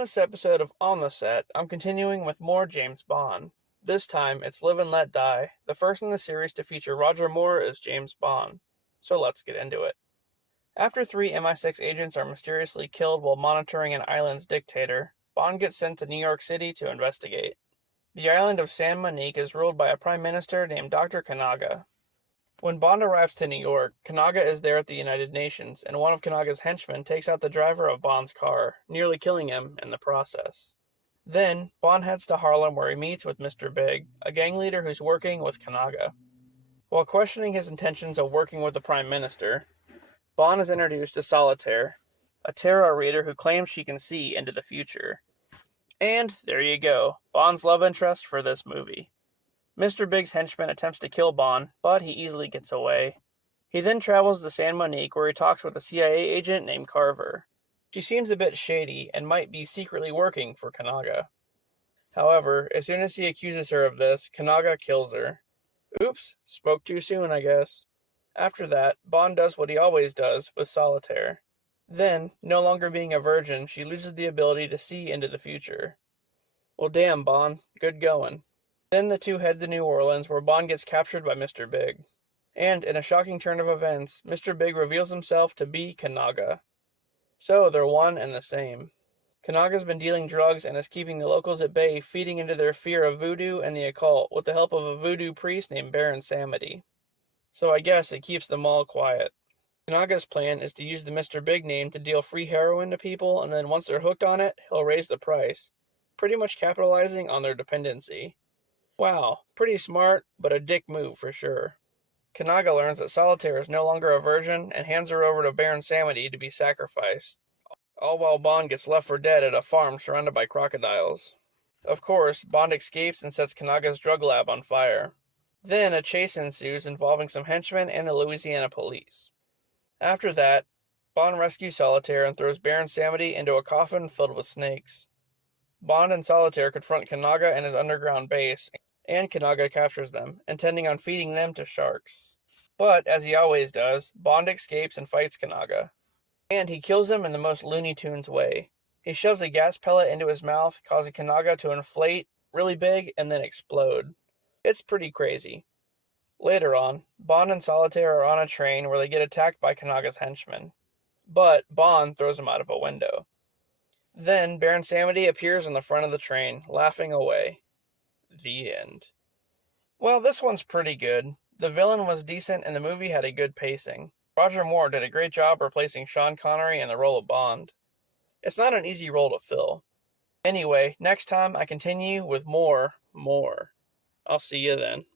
On this episode of On the Set, I'm continuing with more James Bond. This time, it's Live and Let Die, the first in the series to feature Roger Moore as James Bond. So let's get into it. After 3 MI6 agents are mysteriously killed while monitoring an island's dictator, Bond gets sent to New York City to investigate. The island of San Monique is ruled by a prime minister named Dr. Kananga. When Bond arrives to New York, Kananga is there at the United Nations, and one of Kanaga's henchmen takes out the driver of Bond's car, nearly killing him in the process. Then, Bond heads to Harlem where he meets with Mr. Big, a gang leader who's working with Kananga. While questioning his intentions of working with the Prime Minister, Bond is introduced to Solitaire, a tarot reader who claims she can see into the future. And there you go, Bond's love interest for this movie. Mr. Big's henchman attempts to kill Bond, but he easily gets away. He then travels to San Monique where he talks with a CIA agent named Carver. She seems a bit shady and might be secretly working for Kananga. However, as soon as he accuses her of this, Kananga kills her. Oops, spoke too soon, I guess. After that, Bond does what he always does with Solitaire. Then, no longer being a virgin, she loses the ability to see into the future. Well, damn, Bond, good going. Then the two head to New Orleans, where Bond gets captured by Mr. Big. And, in a shocking turn of events, Mr. Big reveals himself to be Kananga. So, they're one and the same. Kanaga's been dealing drugs and is keeping the locals at bay, feeding into their fear of voodoo and the occult, with the help of a voodoo priest named Baron Samedi. So I guess it keeps them all quiet. Kanaga's plan is to use the Mr. Big name to deal free heroin to people, and then once they're hooked on it, he'll raise the price, pretty much capitalizing on their dependency. Wow, pretty smart, but a dick move for sure. Kananga learns that Solitaire is no longer a virgin and hands her over to Baron Samedi to be sacrificed, all while Bond gets left for dead at a farm surrounded by crocodiles. Of course, Bond escapes and sets Kanaga's drug lab on fire. Then a chase ensues involving some henchmen and the Louisiana police. After that, Bond rescues Solitaire and throws Baron Samedi into a coffin filled with snakes. Bond and Solitaire confront Kananga in his underground base, and Kananga captures them, intending on feeding them to sharks. But, as he always does, Bond escapes and fights Kananga. And he kills him in the most Looney Tunes way. He shoves a gas pellet into his mouth, causing Kananga to inflate really big and then explode. It's pretty crazy. Later on, Bond and Solitaire are on a train where they get attacked by Kanaga's henchmen. But Bond throws him out of a window. Then Baron Samedi appears on the front of the train, laughing away. The end. Well, this one's pretty good. The villain was decent and the movie had a good pacing. Roger Moore did a great job replacing Sean Connery in the role of Bond. It's not an easy role to fill. Anyway, next time I continue with more. I'll see you then.